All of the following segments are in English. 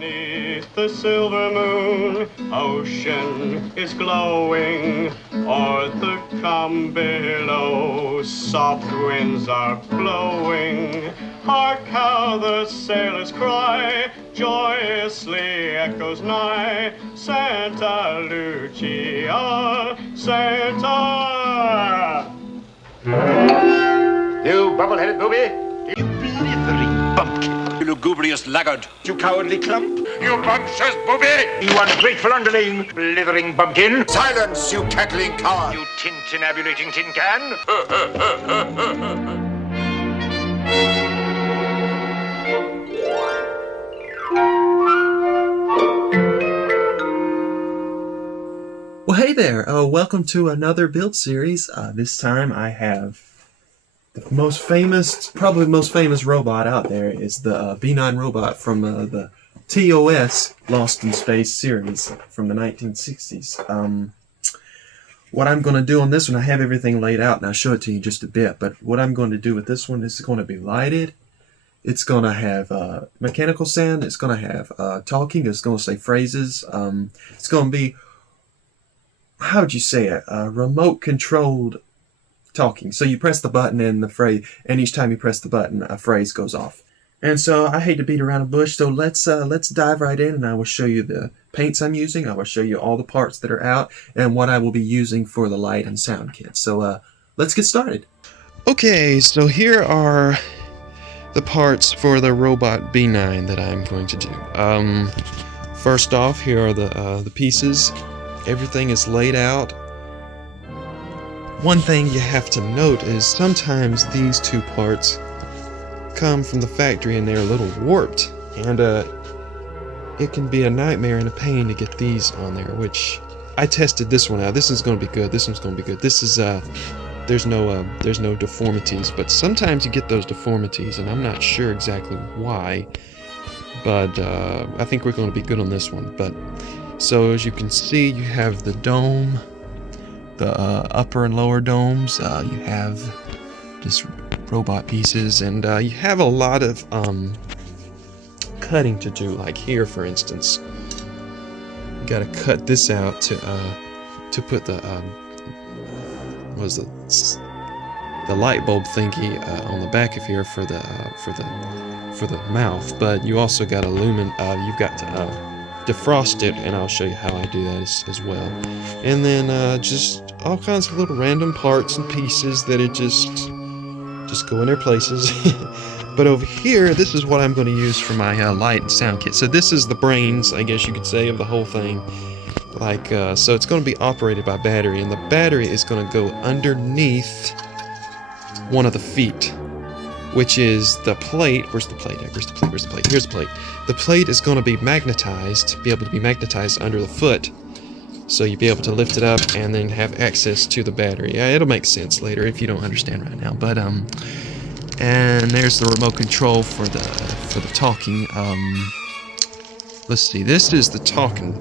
Beneath the silver moon, ocean is glowing. Arthur, come below, soft winds are blowing. Hark how the sailors cry, joyously echoes nigh. Santa Lucia, Santa. You bubble-headed booby! You blithering bumpkin. You lugubrious laggard! You cowardly clump. You monstrous booby! You ungrateful underling. Blithering bumpkin. Silence, you cackling coward! You tintinabulating tin can. Well, hey there! Welcome to another build series. This time I have the most famous, probably the most famous robot out there is the B-9 robot from the TOS Lost in Space series from the 1960s. What I'm going to do on this one, I have everything laid out and I'll show it to you in just a bit, but what I'm going to do with this one is it's going to be lighted. It's going to have mechanical sound. It's going to have talking. It's going to say phrases. It's going to be, how would you say it? Remote controlled talking. So you press the button and the phrase, and each time you press the button, a phrase goes off. And so I hate to beat around the bush, so let's dive right in, and I will show you the paints I'm using. I will show you all the parts that are out and what I will be using for the light and sound kit. So let's get started. Okay, so here are the parts for the robot B-9 that I'm going to do. First off, here are the pieces. Everything is laid out. One thing you have to note is sometimes these two parts come from the factory and they're a little warped, and it can be a nightmare and a pain to get these on there, which I tested this one out. This is going to be good. This one's going to be good. This is there's no deformities, but sometimes you get those deformities and I'm not sure exactly why, but I think we're going to be good on this one. But so as you can see, you have the dome, the upper and lower domes, you have just robot pieces, and you have a lot of cutting to do. Like here, for instance, you gotta cut this out to put the the light bulb thingy on the back of here for the mouth. But you also got you've got to defrost it, and I'll show you how I do that as well. And then just all kinds of little random parts and pieces that are just go in their places. But over here, this is what I'm going to use for my light and sound kit. So this is the brains, I guess you could say, of the whole thing. Like so it's going to be operated by battery, and the battery is going to go underneath one of the feet, which is the plate. Where's the plate? Where's the plate? Where's the plate? Here's the plate. The plate is going to be magnetized, be able to be magnetized under the foot, so you'll be able to lift it up and then have access to the battery. Yeah, it'll make sense later if you don't understand right now. But and there's the remote control for the talking. Let's see. This is the talking.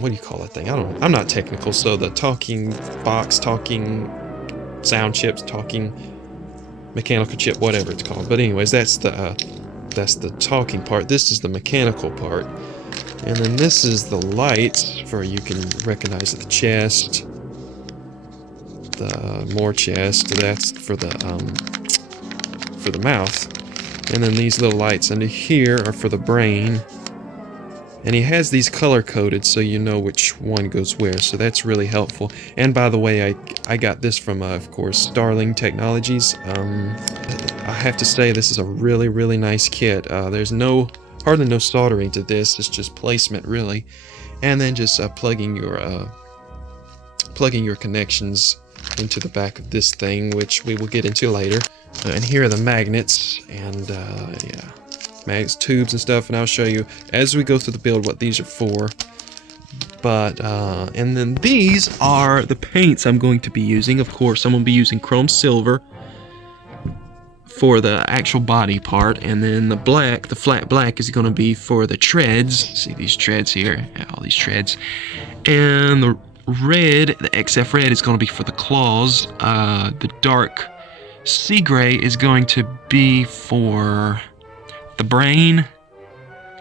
What do you call that thing? I'm not technical, so the talking box, talking sound chips, talking mechanical chip, whatever it's called. But anyways, that's the talking part. This is the mechanical part, and then this is the lights for you can recognize the chest, the more chest. That's for the mouth, and then these little lights under here are for the brain. And he has these color coded so you know which one goes where, so that's really helpful. And by the way, I got this from, of course, Starling Technologies. I have to say this is a really, really nice kit. There's hardly no soldering to this. It's just placement, really, and then just plugging your connections into the back of this thing, which we will get into later. And here are the magnets, and yeah. Magnets, tubes and stuff, and I'll show you as we go through the build what these are for. But and then these are the paints I'm going to be using. Of course, I'm going to be using chrome silver for the actual body part, and then the black, the flat black, is going to be for the treads. See these treads here? Yeah, all these treads. And the red, the XF red, is going to be for the claws. The dark sea gray is going to be for the brain,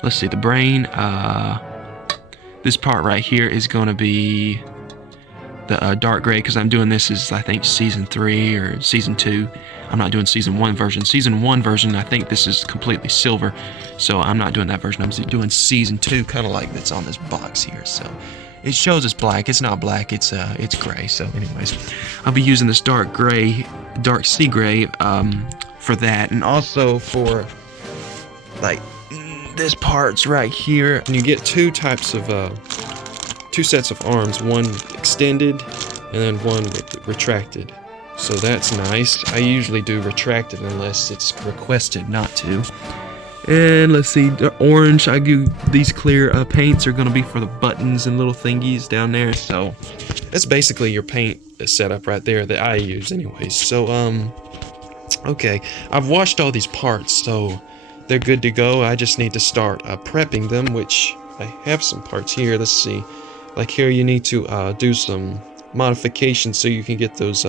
let's see, the brain, this part right here is going to be the dark gray, because I'm doing this as, I think, season 3 or season 2. I'm not doing season 1 version. Season 1 version, I think this is completely silver, so I'm not doing that version. I'm doing season 2, kind of like that's on this box here. So it shows it's black. It's not black. It's gray. So anyways, I'll be using this dark gray, dark sea gray, for that, and also for like this part's right here. And you get two types of two sets of arms, one extended and then one retracted. So that's nice. I usually do retracted unless it's requested not to. And let's see, the orange, I do these clear paints are going to be for the buttons and little thingies down there. So that's basically your paint setup right there that I use anyways. So okay, I've washed all these parts, so they're good to go. I just need to start prepping them, which I have some parts here. Let's see, like here you need to do some modifications so you can get those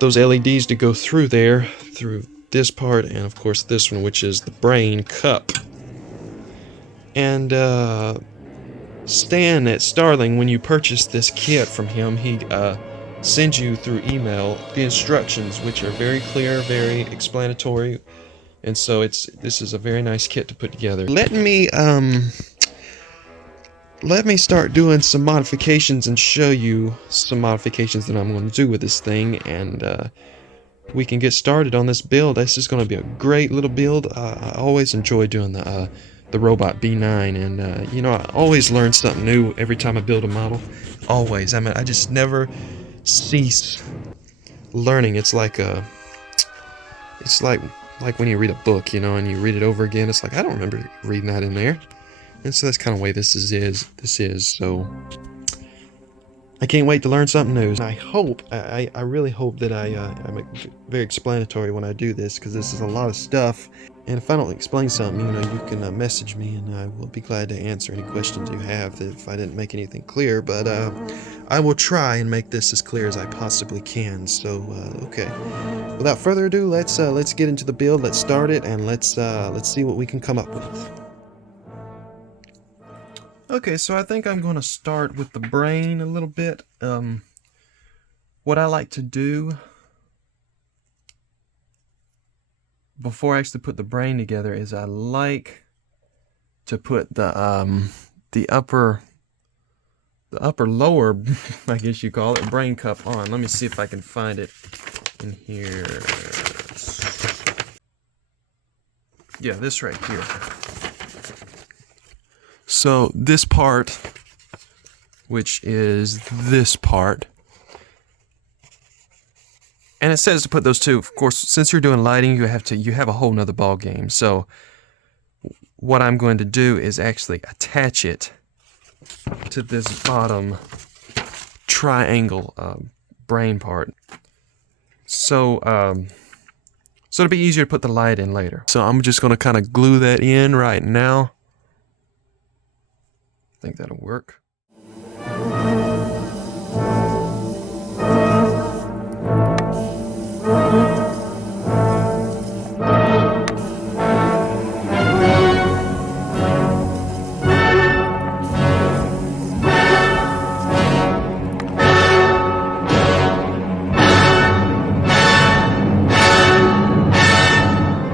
LEDs to go through there, through this part, and of course this one, which is the brain cup. And Stan at Starling, when you purchase this kit from him, he sends you through email the instructions, which are very clear, very explanatory, and so this is a very nice kit to put together. Let me start doing some modifications and show you some modifications that I'm going to do with this thing, and we can get started on this build. This is going to be a great little build. I always enjoy doing the robot B-9, and you know, I always learn something new every time I build a model. Always. I mean, I just never cease learning. It's like when you read a book, you know, and you read it over again. It's like, I don't remember reading that in there. And so that's kind of the way this is. So I can't wait to learn something new. I hope, I really hope that I'm very explanatory when I do this, because this is a lot of stuff. And if I don't explain something, you know, you can message me, and I will be glad to answer any questions you have if I didn't make anything clear. But I will try and make this as clear as I possibly can. So okay, without further ado, let's get into the build. Let's start it, and let's see what we can come up with. Okay, so I think I'm going to start with the brain a little bit. What I like to do before I actually put the brain together is I like to put the upper lower, I guess you call it, brain cup on. Let me see if I can find it in here. Yeah, this right here. So this part, which is this part, and it says to put those two. Of course, since you're doing lighting, you have a whole nother ball game. So what I'm going to do is actually attach it to this bottom triangle brain part. So it'll be easier to put the light in later. So I'm just going to kind of glue that in right now. I think that'll work.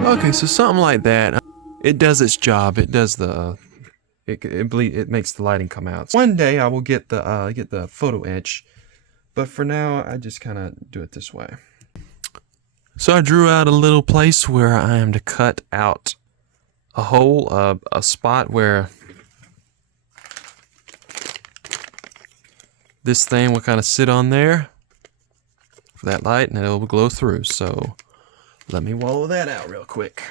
Okay, so something like that. It does its job. It does the it makes the lighting come out. One day I will get the photo etch, but for now I just kind of do it this way. So I drew out a little place where I am to cut out a hole, a spot where this thing will kind of sit on there for that light, and it will glow through. So let me wallow that out real quick.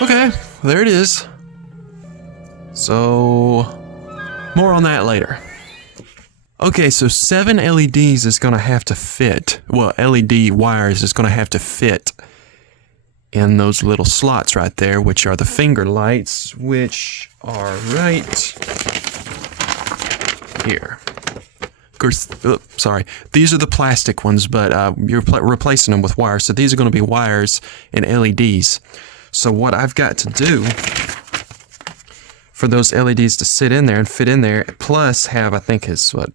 Okay, there it is. So, more on that later. Okay, so 7 LEDs is going to have to fit. Well, LED wires is going to have to fit in those little slots right there, which are the finger lights, which are right here. Of course, sorry, these are the plastic ones, but you're replacing them with wires. So these are going to be wires and LEDs. So what I've got to do for those LEDs to sit in there and fit in there, plus have, I think it's what,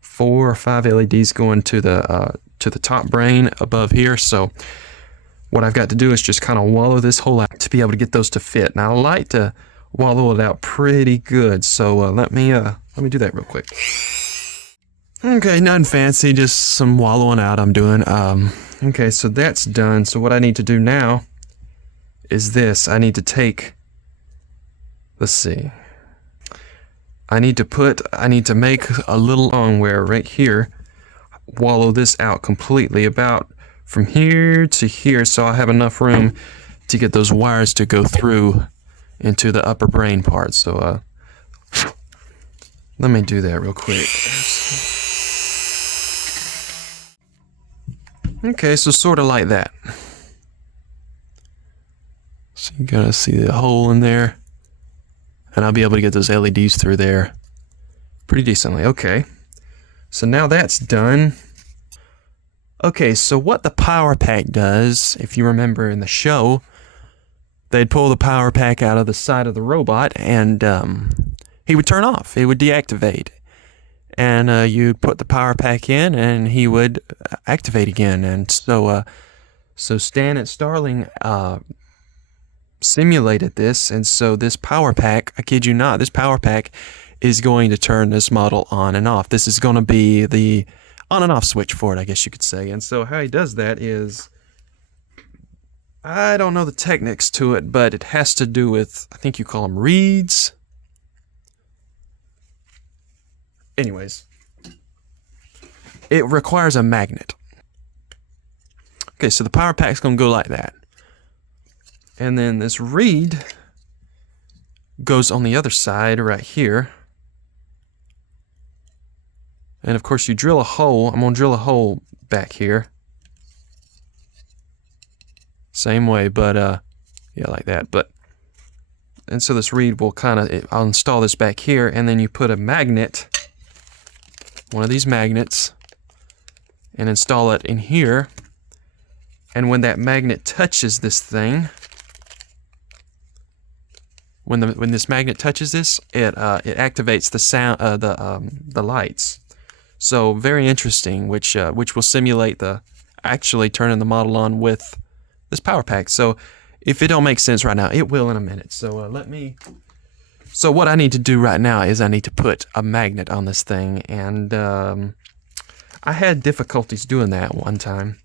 4 or 5 LEDs going to the top brain above here. So what I've got to do is just kind of wallow this hole out to be able to get those to fit. Now I like to wallow it out pretty good, so let me do that real quick. Okay, nothing fancy, just some wallowing out I'm doing. Okay, so that's done. So what I need to do now is this. I need to take, let's see. I need to make a little long where right here, wallow this out completely about from here to here, so I have enough room to get those wires to go through into the upper brain part. So let me do that real quick. Okay, so sort of like that. So you gotta see the hole in there, and I'll be able to get those LEDs through there pretty decently. Okay, so now that's done. Okay, so what the power pack does, if you remember in the show, they'd pull the power pack out of the side of the robot, and he would turn off. It would deactivate. And you'd put the power pack in, and he would activate again. And so Stan at Starling simulated this, and so this power pack, I kid you not, this power pack is going to turn this model on and off. This is going to be the on and off switch for it, I guess you could say. And so how he does that is, I don't know the techniques to it, but it has to do with, I think you call them reeds. Anyways, it requires a magnet. Okay, so the power pack's going to go like that. And then this reed goes on the other side right here. And of course you drill a hole. I'm going to drill a hole back here. Same way, but yeah, like that. And so this reed will I'll install this back here, and then you put a magnet, one of these magnets, and install it in here. And when that magnet touches this thing, when this magnet touches this, it activates the sound, the lights. So very interesting, which will simulate actually turning the model on with this power pack. So if it don't make sense right now, it will in a minute. So So what I need to do right now is I need to put a magnet on this thing, and I had difficulties doing that one time.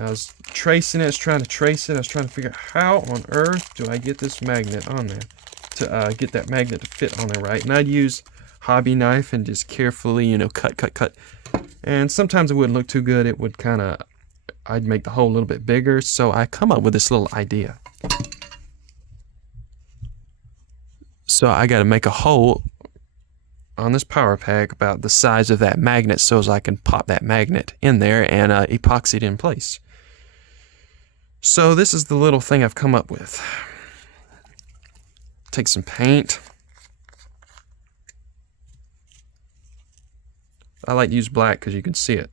I was tracing it, I was trying to trace it, I was trying to figure out how on earth do I get this magnet on there, to get that magnet to fit on there right. And I'd use hobby knife and just carefully, cut. And sometimes it wouldn't look too good, it would I'd make the hole a little bit bigger, so I come up with this little idea. So I got to make a hole on this power pack about the size of that magnet, so as I can pop that magnet in there and epoxy it in place. So this is the little thing I've come up with. Take some paint. I like to use black because you can see it.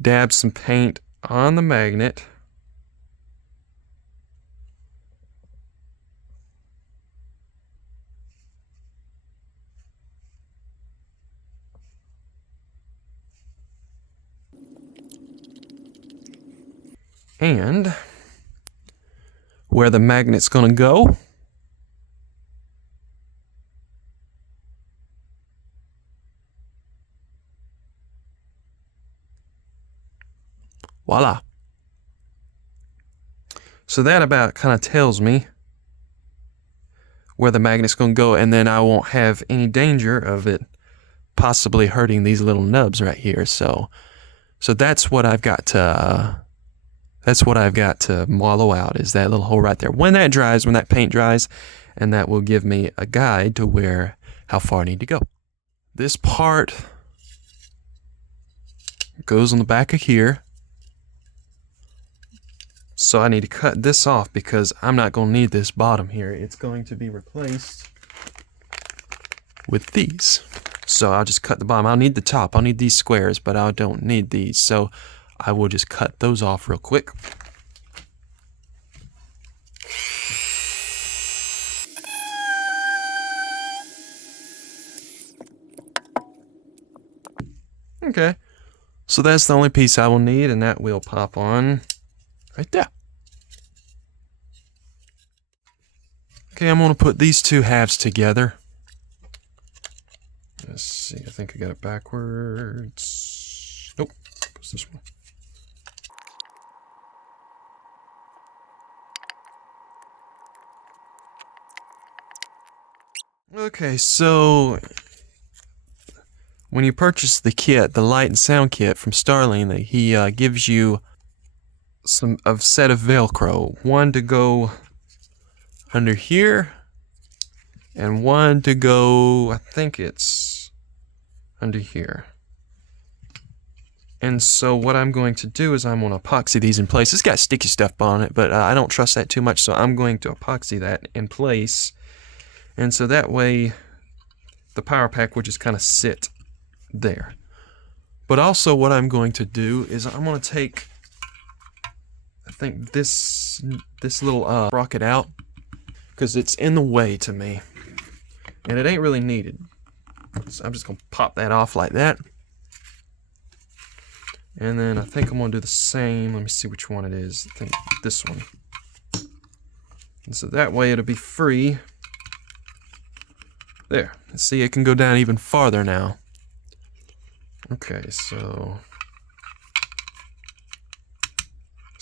Dab some paint on the magnet. And where the magnet's going to go, voila. So that about kind of tells me where the magnet's going to go, and then I won't have any danger of it possibly hurting these little nubs right here. So that's what I've got to wallow out, is that little hole right there. When that dries, when that paint dries, and that will give me a guide to how far I need to go. This part goes on the back of here. So I need to cut this off because I'm not going to need this bottom here. It's going to be replaced with these. So I'll just cut the bottom. I'll need the top. I'll need these squares, but I don't need these. So I will just cut those off real quick. Okay. So that's the only piece I will need, and that will pop on right there. Okay, I'm going to put these two halves together. Let's see, I think I got it backwards. Nope, what's this one? Okay, so when you purchase the kit, the light and sound kit from Starling, he gives you a set of Velcro. One to go under here, and one to go, I think it's under here. And so what I'm going to do is I'm going to epoxy these in place. It's got sticky stuff on it, but I don't trust that too much, so I'm going to epoxy that in place. And so that way the power pack will just kind of sit there. But also what I'm going to do is I'm going to take, I think this little sprocket out, because it's in the way to me. And it ain't really needed. So I'm just going to pop that off like that. And then I think I'm going to do the same. Let me see which one it is. I think this one. And so that way it'll be free. There. See, it can go down even farther now. Okay, so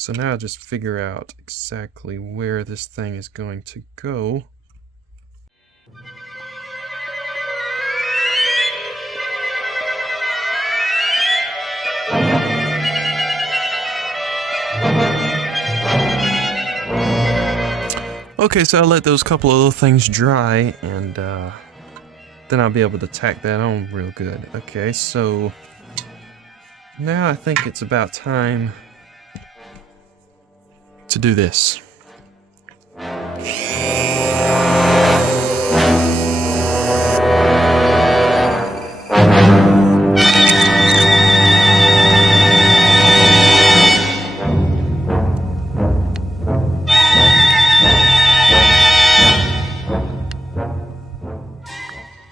now I'll just figure out exactly where this thing is going to go. Okay, so I'll let those couple of little things dry, and then I'll be able to tack that on real good. Okay, so now I think it's about time to do this.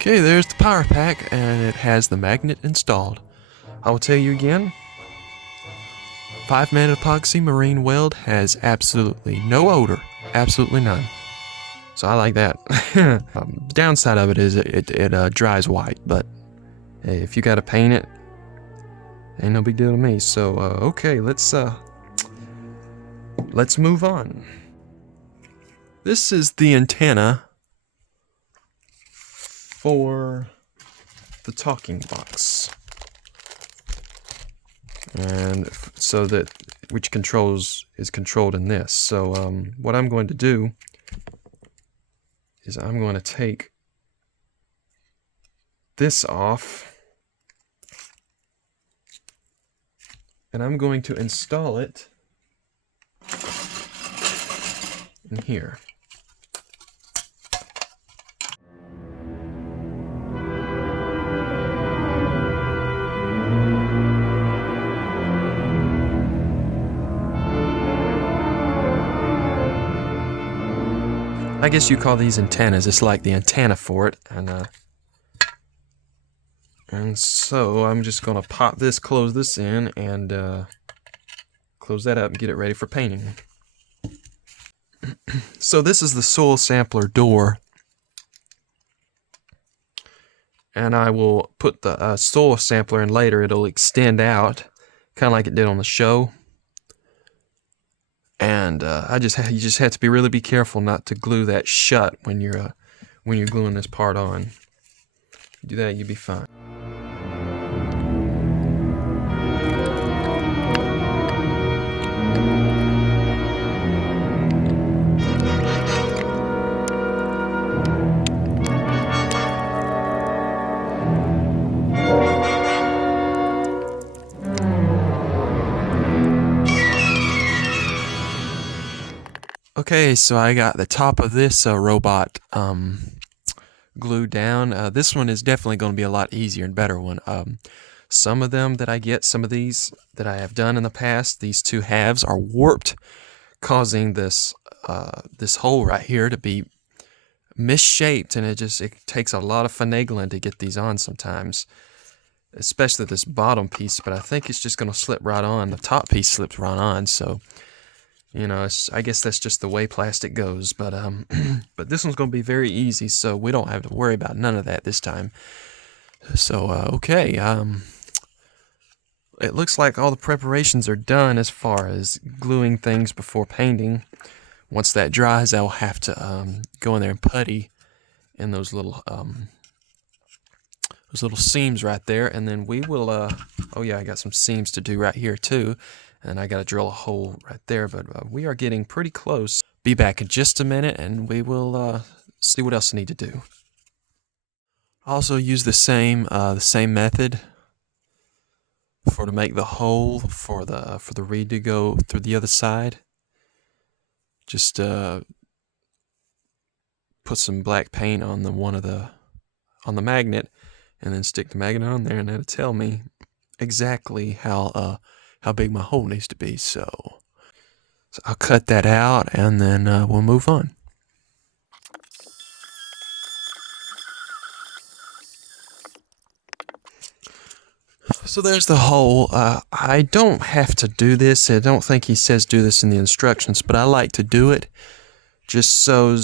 Okay, there's the power pack, and it has the magnet installed. I will tell you again, 5-man epoxy marine weld has absolutely no odor, absolutely none. So I like that. The downside of it is it dries white, but hey, if you gotta paint it, ain't no big deal to me. So okay, let's move on. This is the antenna for the talking box, and so that which is controlled in this. So what I'm going to do is I'm going to take this off, and I'm going to install it in here. I guess you call these antennas. It's like the antenna for it, and so I'm just gonna pop this, close this in, and close that up and get it ready for painting. So this is the soil sampler door, and I will put the soil sampler in later. It'll extend out, kind of like it did on the show. And you just have to really be careful not to glue that shut when you're gluing this part on. If you do that, you'll be fine. Okay, so I got the top of this robot glued down. This one is definitely going to be a lot easier and better one. Some of them that I get, some of these that I have done in the past, these two halves are warped, causing this this hole right here to be misshaped, and it takes a lot of finagling to get these on sometimes, especially this bottom piece. But I think it's just going to slip right on. The top piece slips right on, so you know, I guess that's just the way plastic goes. But but this one's going to be very easy, so we don't have to worry about none of that this time. So okay, it looks like all the preparations are done as far as gluing things before painting. Once that dries, I'll have to go in there and putty in those little seams right there, and then we will. Oh yeah, I got some seams to do right here too, and I got to drill a hole right there. But we are getting pretty close. Be back in just a minute, and we will see what else I need to do. Also use the same method to make the hole for the reed to go through the other side. Just put some black paint on the magnet, and then stick the magnet on there, and that'll tell me exactly how big my hole needs to be. So I'll cut that out, and then we'll move on. So there's the hole. I don't have to do this. I don't think he says do this in the instructions, but I like to do it just so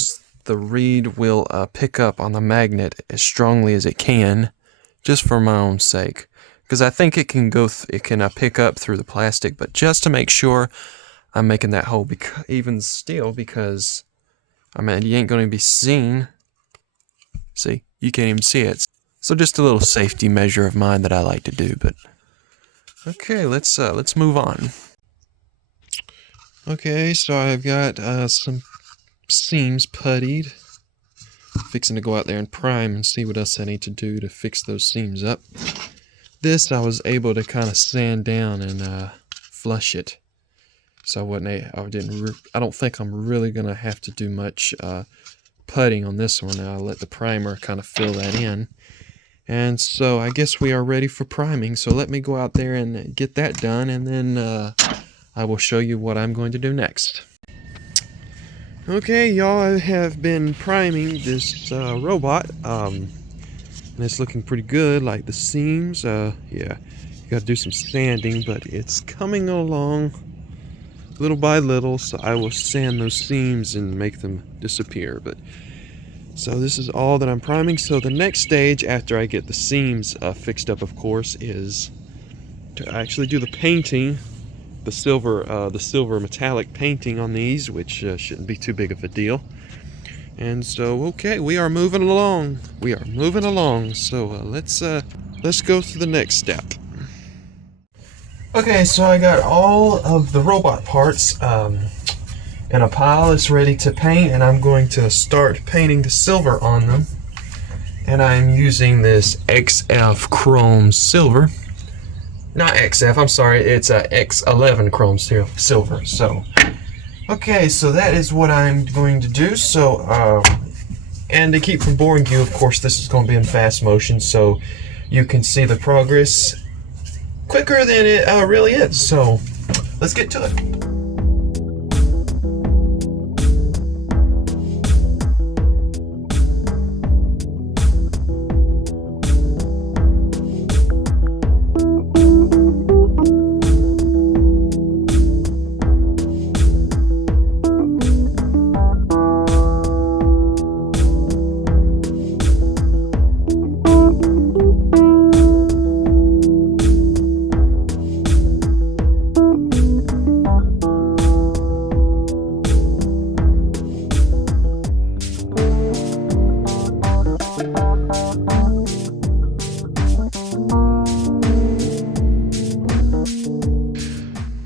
the reed will pick up on the magnet as strongly as it can, just for my own sake. Because I think it can pick up through the plastic, but just to make sure I'm making that hole even still, because I mean, you ain't going to be seen. See, you can't even see it. So just a little safety measure of mine that I like to do. But okay, let's move on. Okay, so I've got some seams puttied. Fixing to go out there and prime and see what else I need to do to fix those seams up. This I was able to kind of sand down and flush it. So I don't think I'm really gonna have to do much putting on this one. I'll let the primer kind of fill that in. And so I guess we are ready for priming. So let me go out there and get that done, and then I will show you what I'm going to do next. Okay, y'all, I have been priming this robot, and it's looking pretty good. Like the seams, yeah, you got to do some sanding, but it's coming along little by little. So I will sand those seams and make them disappear. So this is all that I'm priming. So the next stage after I get the seams fixed up, of course, is to actually do the painting, the silver metallic painting on these, which shouldn't be too big of a deal. And so, okay, we are moving along. So let's go to the next step. Okay, so I got all of the robot parts in a pile. It's ready to paint, and I'm going to start painting the silver on them. And I'm using this XF chrome silver. Not XF, I'm sorry, it's a X11 chrome silver. So, okay, so that is what I'm going to do. So, and to keep from boring you, of course, this is going to be in fast motion, so you can see the progress quicker than it really is. So, let's get to it.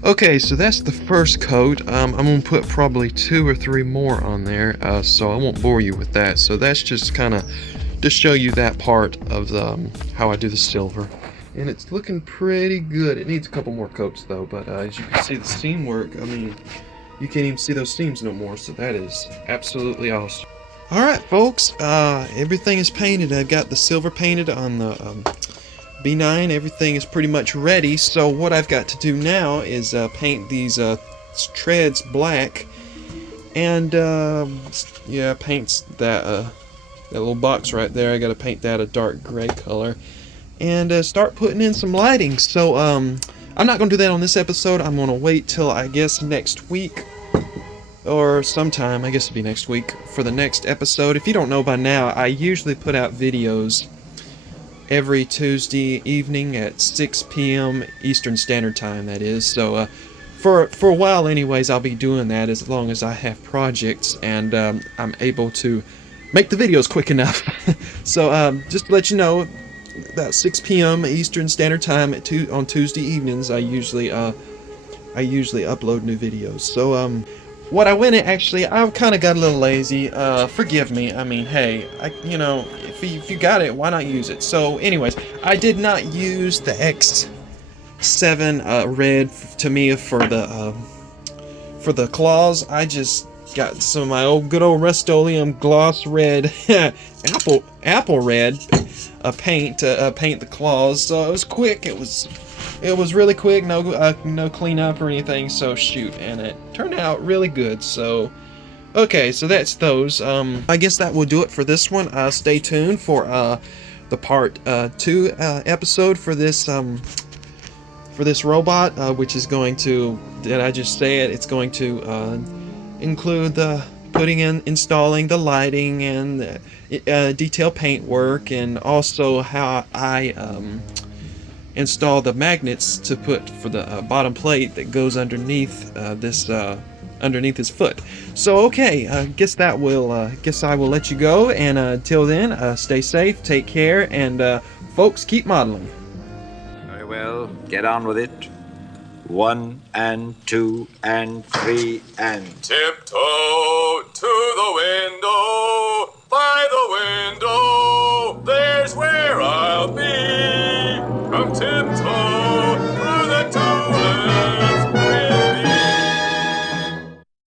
Okay, so that's the first coat. I'm going to put probably 2 or 3 more on there, so I won't bore you with that. So that's just kind of to show you that part of how I do the silver. And it's looking pretty good. It needs a couple more coats though, but as you can see, the seam work, I mean, you can't even see those seams no more, so that is absolutely awesome. Alright folks, everything is painted. I've got the silver painted on the B-9. Everything is pretty much ready, so what I've got to do now is paint these treads black, and yeah, paint that little box right there. I gotta paint that a dark gray color, and start putting in some lighting. So I'm not gonna do that on this episode. I'm gonna wait till, I guess, next week, or sometime, I guess it'll be next week, for the next episode. If you don't know by now, I usually put out videos every Tuesday evening at 6 p.m. Eastern Standard Time, that is. So for a while anyways, I'll be doing that as long as I have projects and I'm able to make the videos quick enough. So just to let you know, about 6 p.m. Eastern Standard Time on Tuesday evenings, I usually upload new videos. So what I went in, actually, I've kind of got a little lazy. Forgive me. I mean, hey, you know, if you got it, why not use it? So anyways, I did not use the X7 red to me for the claws. I just got some of my good old Rust-Oleum gloss red apple red paint to paint the claws. So it was quick. It was really quick. No cleanup or anything. So shoot, and it turned out really good. So okay, so that's those. I guess that will do it for this one. Stay tuned for the part 2 episode for this robot, which is going to, did I just say it? It's going to include the installing the lighting and detail paint work, and also how I install the magnets to put for the bottom plate that goes underneath underneath his foot. So okay, guess I will let you go, and until then, stay safe, take care, and folks, keep modeling. Very well, get on with it. 1 and 2 and 3 and tiptoe to the window, by the window, there's where I'll be. Come tiptoe